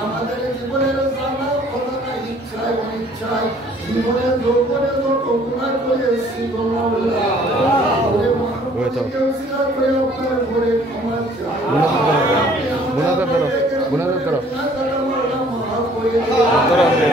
আমাদের জীবনের জানা চাই জীবনে যৌবনে যত গুনাহ করে এসেছি গো মাওলা ওরে মুহাম্মদকে উসিলা করে আপনার ঘরে ক্ষমা চাই মুনাজাত করো মাফ করে দিন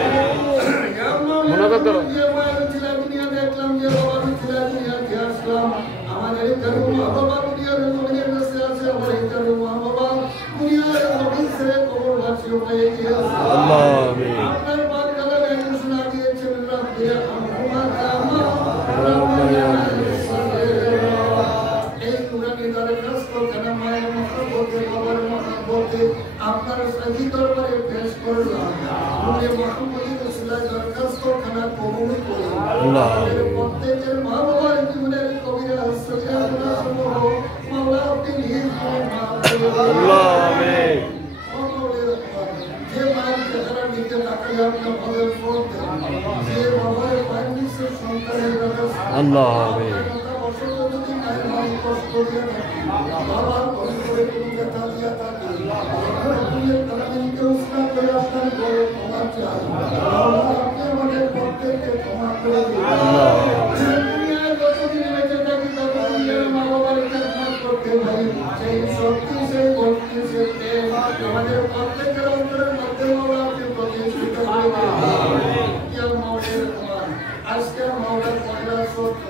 মুনাজাত করো যে মায়ের ছিলা দুনিয়া দেখলাম যে বাবার ছিলা দুনিয়াতে আসলাম আমাদের এই কারো মা বাবা দুনিয়ার নবীর কাছে আছে আমার এই কারো মা বাবা দুনিয়ার নবী ছেড়ে কবরবাসী হয়ে গিয়েছে আল্লাহ আমিন আপনার পাক কালামে ঘোষণা দিয়েছেন রাব্বি রহমহুমা কামা এই কুরআনে দরখাস্ত কেন মায়ের মহব্বতে বাবার মহব্বতে আপনার সহি দরবারে পেশ করলাম নূরে মুহাম্মদী রাসূলের দরখাস্ত কেন কবুল করুন আল্লাহ প্রত্যেকের মা বাবার জীবনের কবিরা সগীরা গুনাহসমূহ মাওলা আপনি নিজ করে মাফ করে দিন আল্লাহ আমিন যে মায়ের চেহারা দিকে তাকালে আপনার ফজল পড়তে যে বাবার পায়ের নিচে সন্তানের ব্যবস্থা আল্লাহ আমিন যদি মায়ের মন কষ্ট দিয়ে থাকে বাবার ঘরে ঘরে কোনো ব্যথা দিয়া থাকে দুনিয়ার কালামিনকে উসনা করে আপনার ঘরে ক্ষমা চাই আপনি আমাদের প্রত্যেককে ক্ষমা করে দিন দুনিয়ায় যতদিন বেঁচে থাকি ততদিন মা বাবার খেদমত করতে পারি সেই শক্তি সেই ভক্তি সেই প্রেম আমাদের প্রত্যেকের অন্তরের মধ্যে মাওলা আপনি প্রতিষ্ঠিত করে দিন ইয়া মাওলার রহমান আজকে মাওলার পয়লা সত্য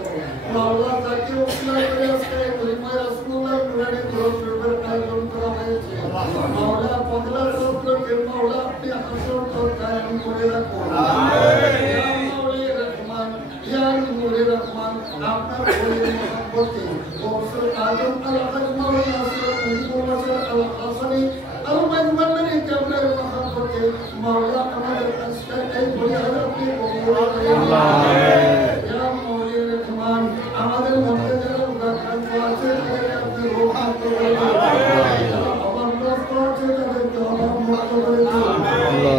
মাওলা তাকে উসনা করে আজকে কলিমা রাসূলুল্লাহ নুরানি দরুদের আয়োজন করা হয়েছে মাওলা পয়লা সত্যকে মাওলা আপনি হাসর তো কায়েম করে রাখুন আমিন মাওলার রহমান ইয়া নূরে রহমান আপনার ওলি মহব্বতে গৌসুল আজম আল-হক মাওলানা নাসির মুজিবুর রহমান আল-হাসানি আল-মাজমানি আপনার মহব্বতে মাওলা আমাদের আজকে এই বলিয়ার আপনি কবুল করুন ইয়া মাওলানা রহমান আমাদের মধ্যে যারা উদারকান্ত আছে তাদেরকে আপনি রক্ষা করুন আমার নষ্ট আছে তাদেরকে আমার মুক্ত করে দিন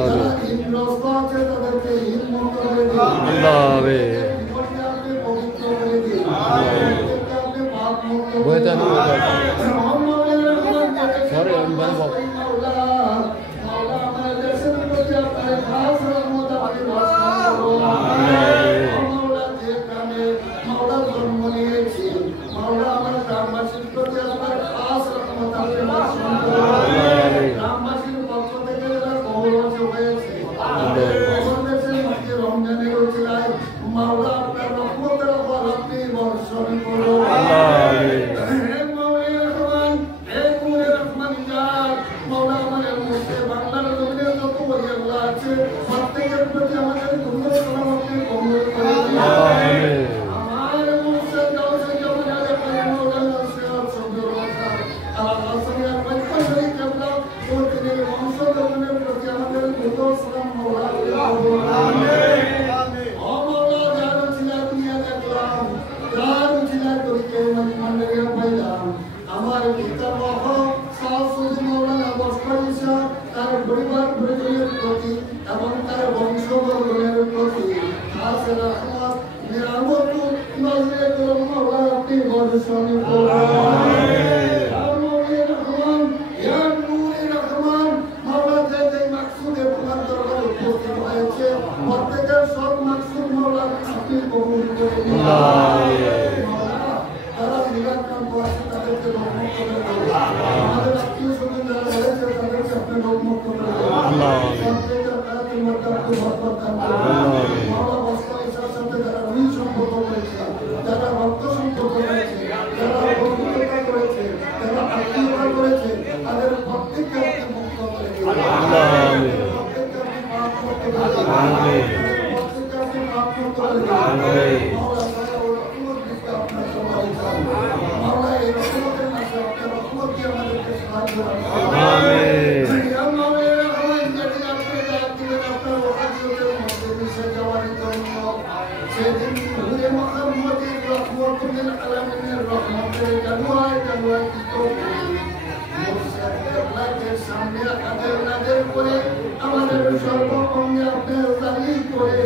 যারা হিমগ্রস্ত আছে তাদেরকে হিমমুক্ত করে দিন আল্লাহ আমিন জীবনকে আপনি পবিত্র করে দিন প্রত্যেককে আপনি পাপ মুক্ত করে বইটা দিন মাওলানা রহমান সরি আমি বলবো মাওলা মাওলা আমাদের দেশের প্রতি আপনার খাস রহমত আপনি বর্ষণ করুন মাওলা যে গ্রামে মাওলা জন্ম নিয়েছি মাওলা আমার গ্রামবাসীর প্রতি আপনার খাস রহমত আপনি বর্ষণ করুন গ্রামবাসীর পক্ষ থেকে যারা কবরবাসী হয়েছে দেশের মধ্যে রমজানের উচিলায় মাওলা আপনার রহমতের উপর আপনি বর্ষণ করুন হে মাওলা রহমান হে নূরে রহমান জাত মাওলা আমাদের মধ্যে বাংলার জমিনে যত বলি আল্লাহ আছে প্রত্যেকের প্রতি আমাদের দুনিয়া সালাম আপনি কবুল করে দিন আমার মুর্শিদ গাউসে জামালে মাওলানা সৈয়দ সদরুল হাসান আল-হাসানি আল-বাইকারি কেবলা ও তিনের বংশধরের প্রতি আমাদের দুনিয়া সালাম মাওলা আপনি কবুল করুন ও মাওলা যার ছিল দুনিয়া দেখলাম যার ছিল করিকে মনমন্দিরে পাইলাম আমার পিতা মহ শাশুড়ি মাওলানা বসকারী সাহেব তার পরিবার পরিজনের প্রতি এবং তার বংশবর্গের প্রতি খাস রহমত নিয়ামত নজরে করুন মাওলা আপনি বর্ষণ করুন ইয়া নূরে রহমান ইয়া নূরে রহমান মাওলা যে মাকসুদে তোমার দরবারে উপস্থিত হয়েছে প্রত্যেকের সব মাকসুদ মাওলা আপনি কবুল করে দিন তারা নিরাকান্ত আছে তাদেরকে রহমত করে দিন আমাদের আত্মীয় স্বজন যারা রয়েছে তাদেরকে আপনি রহমত করে দিন প্রত্যেকের কাজের মধ্যে আপনি বরকত দান করুন মাওলা বস্তার সাথে যারা ঋণ সম্পর্ক করেছে যারা রক্ত সম্পর্ক করেছে যারা বন্ধুতা করেছে যারা আত্মীয়তা করেছে তাদের প্রত্যেককে আপনি মুক্ত করে দিন প্রত্যেককে আপনি মাফ করতে পারেন প্রত্যেককে আপনি মাফ করতে পারেন মাওলা তারা ওর রহমত দিতে আপনার সবাই চান মাওলা এই রহমতের মাঝে আপনার রহমত দিয়ে আমাদেরকে সাহায্য করুন ইয়া মাওলা রহমান যেদিন আপনি দাঁত দিলেন আপনার ওয়াজিবের মধ্যে মিশে যাওয়ার জন্য সেদিন নূরে মুহাম্মদের রহমতুল আলামিনের রহমতের জানুয়ায় কিন্তু মুর্শিদ কেবলার সামনে হাজির নাজির করে আমাদের সর্ব অঙ্গে আপনি জালি করে